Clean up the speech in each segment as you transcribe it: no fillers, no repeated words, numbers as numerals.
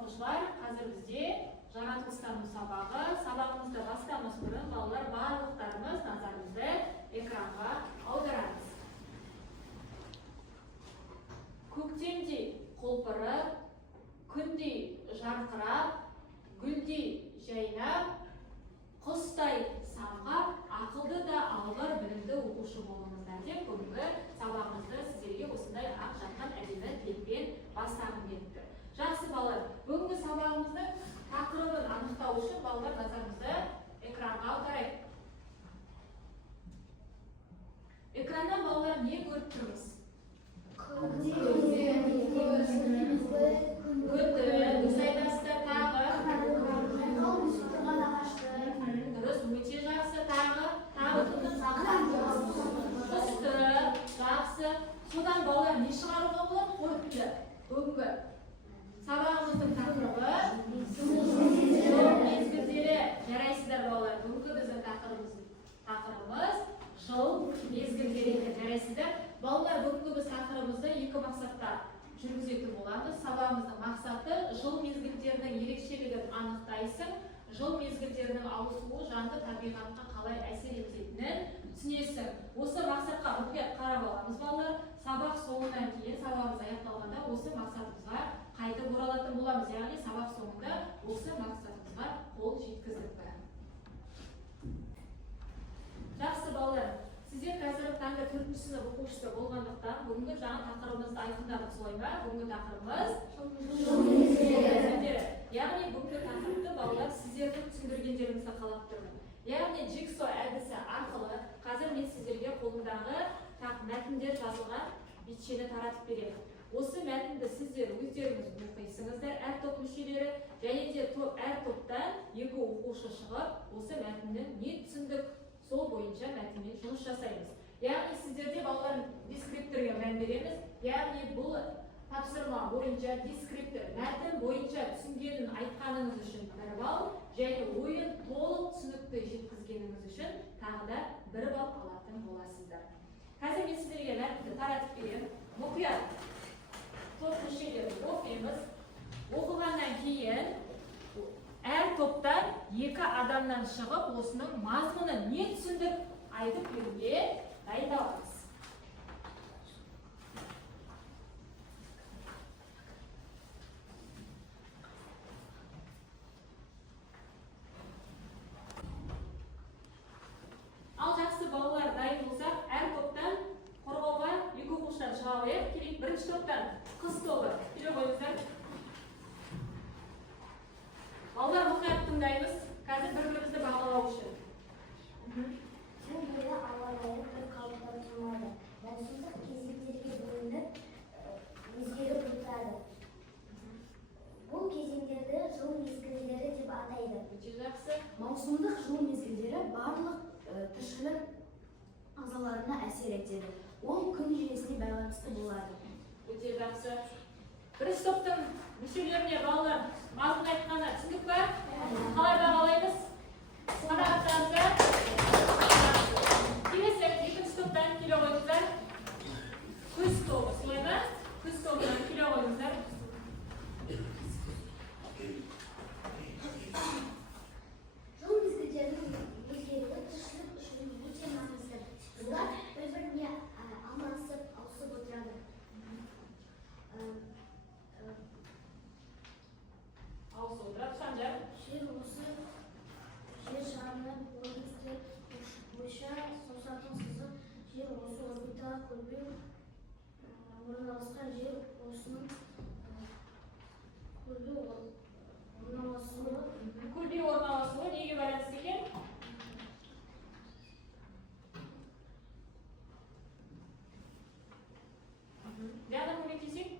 оқушылар, қазір бізде жаратылыстану сабағы. Сабағымызды бастамас бұрын балалар барлықтарымыз назарымызды экранға аударамыз. Көктемдей құлпырып, күндей жарқырап, гүлдей жайнап, құстай самғап, ақылды да алғыр білімді оқушы болыңыздар деп бүгінгі сабағымызды сіздерге осындай ақ жатқан әдемі тілекпен бастағым келді. Жақсы балалар, бүгінгі сабағымыздың тақырыбын анықтау үшін балалар назарымызды экранға аударайық. Экраннан балалар не көріп тұрмыз? Күнді, өз айтасыздар тағы. Дұрыс, өте жақсы, тағы құсты, жақсы. Содан балалар не шығаруға болады? Қорытынды. Бүгінгі сабағымыздың тақырыбы жыл мезгілдері. Жарайсыздар балалар, бүгінгі біздің тақырыбымыз жыл мезгілдері. Жарайсыздар. Балалар, бүгінгі біз тақырыбымызды екі мақсатта жүргізетін боламыз. Сабағымыздың мақсаты жыл мезгілдерінің ерекшелігін анықтайсың. Жыл мезгілдерінің ауысуы жанды табиғатқа қалай әсер ететінін түсінесің. Осы мақсатқа мұқият қарап аламыз балалар. Сабақ соңынан кейін, сабағымыз аяқталғанда осы мақсатымызға қайтып оралатын боламыз. Яғни сабақ соңында осы мақсатымызға қол жеткіздік. Жақсы балалар, сіздер қазіргі таңда 4-ші сынып оқушысы болғандықтан бүгінгі жаңа тақырыбымызды айқындадық, солай ма? Бүгінгі тақырыбымыз жыл мезгілдері. Яғни бүгінгі тақырыпты балалар сіздердің түсіндіргендеріңізді қалап тұрмын. Яғни джигсо әдісі арқылы қазір мен сіздерге қолымдағы мәтіндер жазылған бетшені таратып беремін. Осы мәтінді сіздер өздеріңіз оқисыңыздар, әр топ мүшелері, және де әр топтан 2 оқушы шығып, осы мәтіннің не түсіндік, сол бойынша мәтінмен жұмыс жасаймыз. Яғни сіздерде балалар дескрипторға мән береміз. Яғни бұл тапсырма бойынша дескриптор, мәтін бойынша түсінгенін айтқаныңыз үшін 1 балл, және ойын толық түсінікті жеткізгеніңіз үшін тағы да 1 балл алатын боласыздар. Қазір мен сіздерге мәтінді таратып беремін. Мұқият топ мүшелерін оқимыз. Оқығаннан кейін әр топтан 2 адамнан шығып, осының мазмұнын не түсіндік айтып беруге дайындаламыз. Ал жақсы балалар дайын болсақ, әр топтан қорғауға 2 оқушыдан шыға қояйық. Керек, бірінші топтан қыз тобы келе қойыңыздар. Балалар, мұқият тыңдаймыз. Қазір бір-бірімізді бағалау үшін. Күн бойы ауа райы бір қалыпта тұрмайды. Маусымдық кезеңдерге бөлініп, өзгеріп тұрады. Бұл кезеңдерді жыл мезгілдері деп атайды. Өте жақсы. Маусымдық жыл мезгілдері барлық тіршілік ағзаларына әсер етеді. Ол күн жүйесіне байланысты болады. Өте жақсы. Бірінші топтың мүшелеріне балалар мазмұн айтқаны түсіндік пе? Қалай бағалаймыз? Қанағаттаныңыздар. Келесі екінші топтан келе қойыңыздар. Күз тобы, солай ма? Күз тобынан келе қойыңыздар. Жыл мезгілдерінің өзгеруі тіршілік үшін өте маңызды. Олар бір-біріне алмасып, ауысып отырады. Ауысып отырады, Санжар. Жер шарының орбита бойынша саусақтың сызық, жер осы орбитаға көлбеу орналасқан, жер осының көлбеу орналасуы. Көлбеу орналасуы неге байланысты екен? Диана, көмектесейік?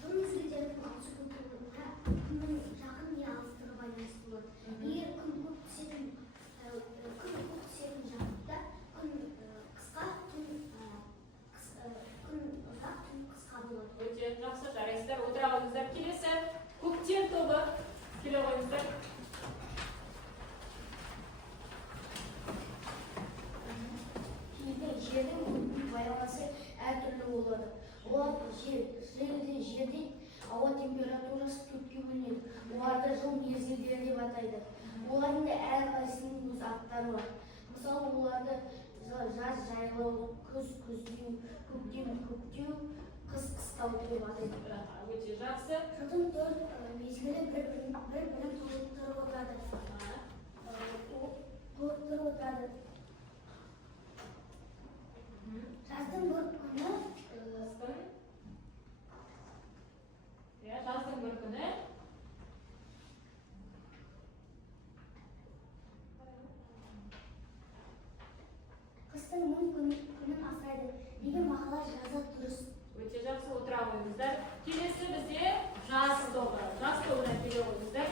Жыл мезгілдерінің ауысу күнтізбелігіне күннің жақын не алыстығы байланысты болады. Егер күн көп түсетін жағдайда күн қысқа, күн ұзақ, күн қысқа болады. Өте жақсы, жарайсыздар. Отыра қойыңыздар. Келесі көктем тобы келе қойыңыздар. Кейде жердің байланысы әртүрлі болады. Олар жерден ауа температурасы төртке бөлінеді. Оларды жыл мезгілдері деп атайды. Олардың да әрқайсысының өз аттары бар. Мысалы, оларды жаз жайлау, күз күздеу, көктем көктеу, қыс қыстау деп атайды. Өте жақсы. Жылдың 4 мезгілі бір-бірін толықтырып отырады. Жаздың бір күні Жаздың бір күні қыстың 10 күнін асырайды деген мақала жазып дұрыс. Өте жақсы, отыра қойыңыздар. Келесі бізде жас тобы. Жас тобына келе қойыңыздар.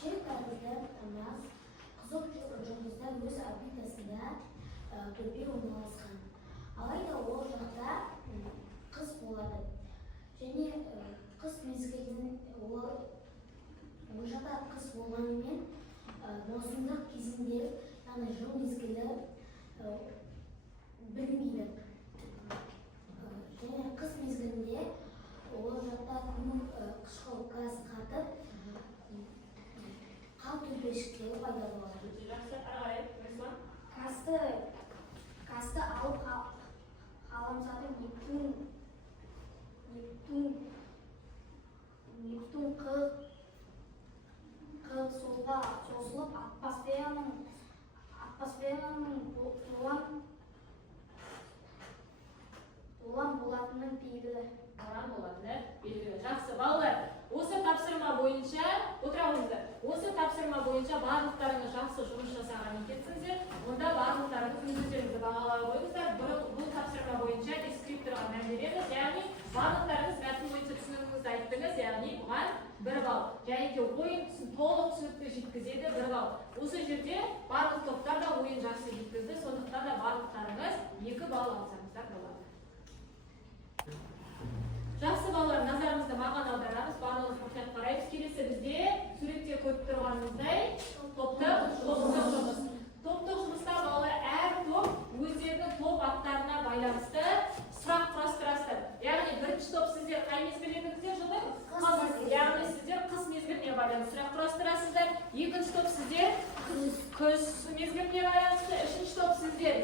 Жер тәрізді таңдас қызық жұлдыздар өз орбитасында төртеу орналасқан. Алайда ол жақта қыс болады. Және қыс мезгілінің ол жақта қыс болғанымен маусымдық кезінде, яғни жыл мезгілі білінбейді. Және қыс мезгілінде ол жақта күннің қышқыл газ қатып қар төмпешіктері пайда болады. Өте жақсы, ары қарай, Руслан. Газды алып ғаламшардың Нептун қыл солға созылып атмосфераның толам болатынын белгілі. Боран болатыны белгілі. Жақсы, балалар. Осы тапсырма бойынша, отыра қойыңыздар. Осы тапсырма бойынша барлықтарыңыз жақсы жұмыс жасаған екенсіңіздер. Онда барлықтарыңыз өздеріңізді бағалай қойыңыздар. Бұл тапсырма бойынша дескрипторға мән береміз, яғни барлықтарыңыз мәтін бойынша түсінігіңізді айттыңыз, яғни бұған 1 балл. Және де ойын толық түсінікті жеткізеді 1 балл. Осы жерде барлық топтар да ойын жақсы жеткізді, сондықтан да барлықтарыңыз 2 балл алсаңыздар болады. Жақсы балалар, назарымызды маған аударамыз, барлығымыз мұқият қараймыз. Келесі бізде суретте көріп тұрғанымыздай топтық жұмыс. Топтық жұмыста балалар әр топ өздерінің топ аттарына байланысты сұрақ құрастырасыздар. Яғни бірінші топ сіздер қай мезгілде едіңіздер жылы? Яғни сіздер қыс мезгіліне байланысты сұрақ құрастырасыздар. Екінші топ сіздер күз мезгіліне байланысты, үшінші топ сіздер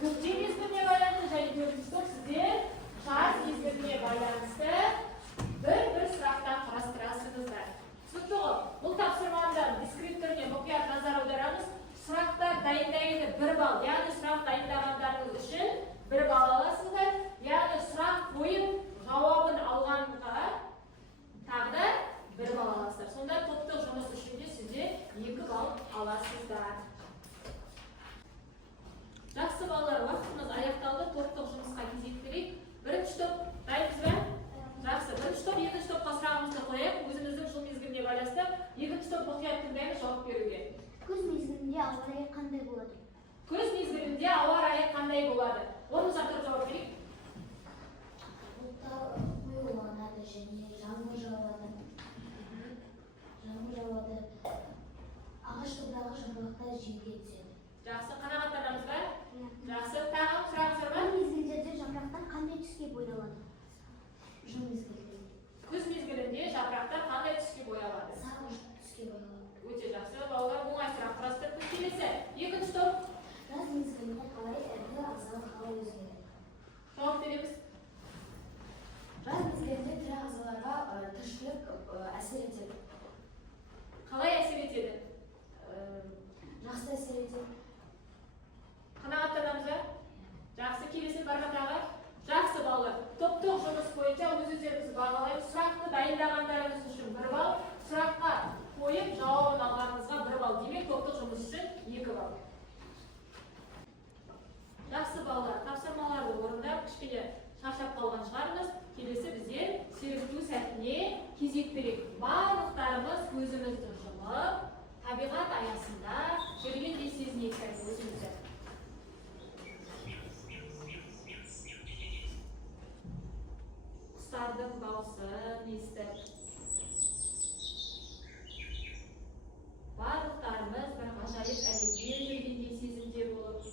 көктем мезгіліне байланысты, және төртінші топ сіздер жаз мезгіліне байланысты бір сұрақтан құрастырасыздар. Түсінікті ғой? Бұл тапсырмада дескрипторіне мұқият назар аударамыз. Сұрақтар дайындайды 1 балл. Яғни сұрақ дайындағандарыңыз үшін 1 балл аласыздар. Яғни сұрақ қойып жауабын алғанға тағы да 1 балл аласыздар. Сонда топтық жұмыс үшін де сіздер 2 балл аласыздар. Жақсы балалар, уақытымыз аяқталды. Топтық жұмысқа кезек берейік. Бірінші топ дайынбыз ба? Жақсы. Бірінші топ, екінші топқа сұрағымызды қояйық. Өзіміздің жыл мезгіліне байланысты. Екінші топ мұқият тыңдаймыз жауап беруге. Күз мезгілінде ауа райы қандай болады? Күз мезгілінде ауа райы қандай болады? Оны жатыр жауап берейік. Бұлттар қоюланады және жаңбыр жауады. Ағаш тобдағы жапырақтар жерге түседі. Жақсы, қанағаттанамыз ба? Жақсы, тағы сұрағыңыз бар ма? Күз мезгілдерде жапырақтар қандай түске боялады? Жыл мезгілінде Күз мезгілінде жапырақтар қандай түске боялады? сары түске боялады. Өте жақсы, балалар оңай сұрақ құрастырып келесі. Екінші топ. Жаз мезгіліне қалай әрбір ағзаға қалай өзгереді? Жауап береміз. Жаз мезгілінде тірі ағзаларға тіршілік әсер етеді. Қалай әсер етеді? Жақсы әсер етеді. Қанағаттанамыз ба? Жақсы, келесі барға тағы. Жақсы балалар. Топтық жұмыс бойынша өздеріңізді бағалаймыз. Сұрақты дайындағандарыңыз үшін 1 балл, сұраққа қойып жауабын алғаныңызға 1 балл. Демек, топтық жұмыс үшін 2 балл. Жақсы балалар, тапсырмаларды орындап, кішкене шаршап қалған шығармыз. Келесі бізден сергіту сәтіне кезек берейік. Барлықтарымыз көзімізді жұмып, табиғат аясында жүргендей сезінейік өзімізді. Құстардың дауысын естіп, барлықтарымыз бір ғажайып әлемде жүргендей сезімде болып,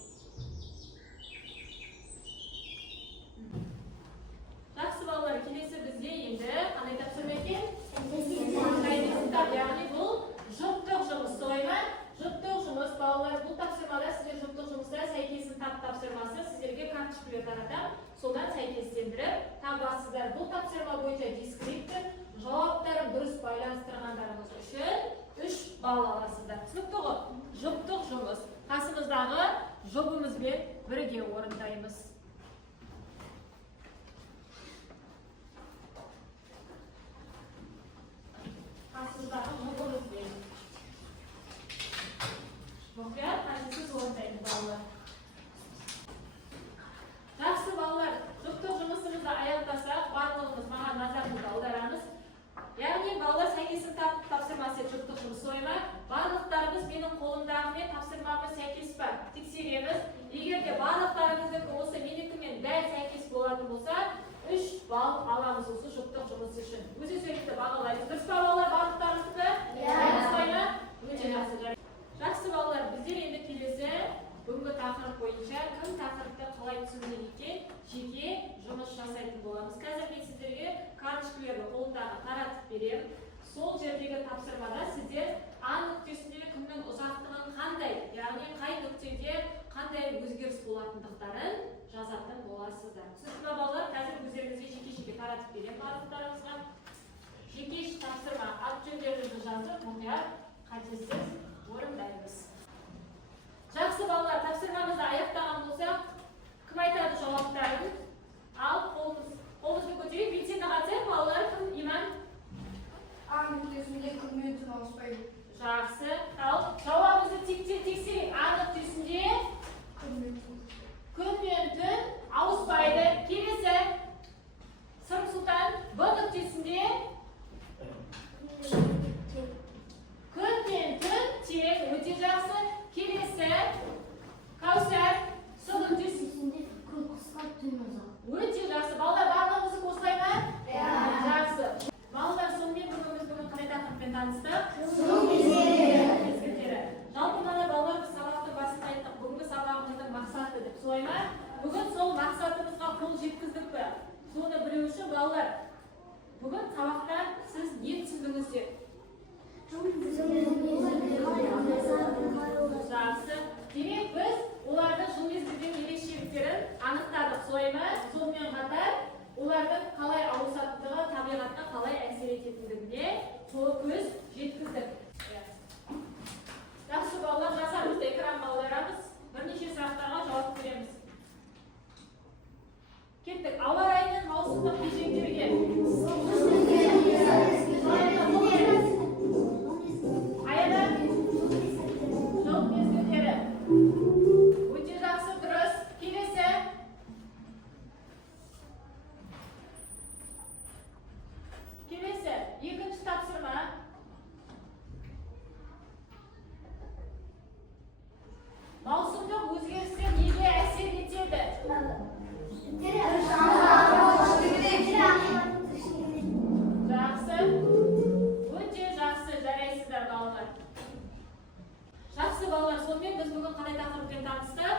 жібер таратам. Содан сәйкестендіріп табасыздар. Бұл тапсырма бойынша дискриптор жауаптарын дұрыс байланыстырғандарыңыз үшін 3 балл аласыздар. Түсінікті ғой? Жұптық жұмыс. Қасымыздағы жұбымызбен бірге орындаймыз. Қасымыздағы жұбымызбен. Мұқият қайсыз орындаймыз балалар. Жақсы балалар, жұптық жұмысымызды аяқтасақ, барлығымыз маған назарыңызды аударамыз. Яғни балалар сәйкесін тапсырмасы жұптық жұмыс ойма. Барлықтарымыз менің қолымдағымен тапсырмамыз сәйкес па? Тексереміз. Егер де барлықтарыңыздың осы менікімен дәл сәйкес болатын болса, 3 балл аламыз осы жұптық жұмыс үшін. Өзі сөйлесті бағалаймыз. Дұрыс па балалар, барлықтарыңыздікі? Өте жақсы. Жақсы балалар, біздер енді келесі бүгінгі тақырып бойынша кім тақырыпты қалай түсінген екен жеке жұмыс жасайтын боламыз. Қазір мен сіздерге карточкаларды қолымдағы таратып беремін. Сол жердегі тапсырмада сіздер А нүктесіндегі күннің ұзақтығын қандай, яғни қай нүктеде қандай өзгеріс болатындықтарын жазатын боласыздар. Түсінікті балалар, қазір өздеріңізге жеке таратып беремін барлықтарыңызға. Жеке тапсырма ат жөндеріңізді жазып, мұқият қатесіз орындаймыз. Жақсы балалар, тапсырмамызды аяқтаған болсақ, кім айтады жауаптарын? Ал қолымызды көтерейік, белсенді қатысайық балалар. Кім? Иман? А нүктесінде күн мен түн ауыспайды. Жақсы. Ал жауабымызды тексерейік. А нүктесінде күн мен түн ауыспайды. Келесі. Сырым Сұлтан. Б нүктесінде күн мен түн тең. Өте жақсы. Келесі. Кәусар. С нүктесінде күн қысқа түн ұзақ. өте жақсы. Балалар барлығымызды қосылай ма? Жақсы. Балалар, сонымен бүгін қандай тақырыппен таныстық? Мезгілдері. Жалпы мына балалар біз сабақтың басында айттық. Бүгінгі сабағымыздың мақсаты деп. Солай ма? Бүгін сол мақсатымызға қол жеткіздік пе? Соны білу үшін балалар, бүгін сабақта сіз не түсіндіңіздер? Жақсы. Демек біз олардың жыл мезгілден ерекшеліктерін анықтадық. Солай ма? Сонымен қатар олардың қалай ауысатындығы, табиғатқа қалай әсер ететіндігіне көз жеткіздік. Жақсы балалар, жасарымызды экранға аударамыз. Бірнеше сұрақтарға жауап береміз. Кеттік. Ауа райының маусымдық кезеңдерге. Аяда жыл мезгілдері. Өте жақсы, дұрыс. Келесі. Екінші тапсырма. Маусымдық өзгерістер неге әсер етеді? Жақсы. Өте жақсы. Жарайсыздар балалар. Жақсы балалар, сонымен біз бүгін қандай тақырыппен таныстық?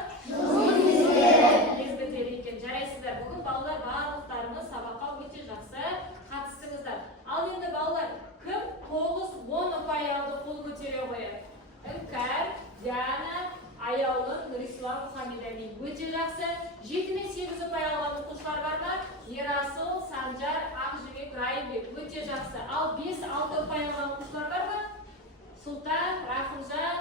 Мезгілдер екен. Жарайсыздар. Бүгін балалар барлықтарыңыз сабаққа өте жақсы қатыстыңыздар. Ал енді балалар, кім 9-10 ұпай алды, қол көтере қояды? Іңкәр, Диана, Аяулы, Нұрислам, Мұхаммедәмин. Өте жақсы. 7-8 ұпай алған оқушылар бар ма? Ерасыл, Санжар, Ақжібек, Райымбек. Өте жақсы. Ал 5-6 ұпай алған оқушылар бар ма? Сұлтан, Рақымжан,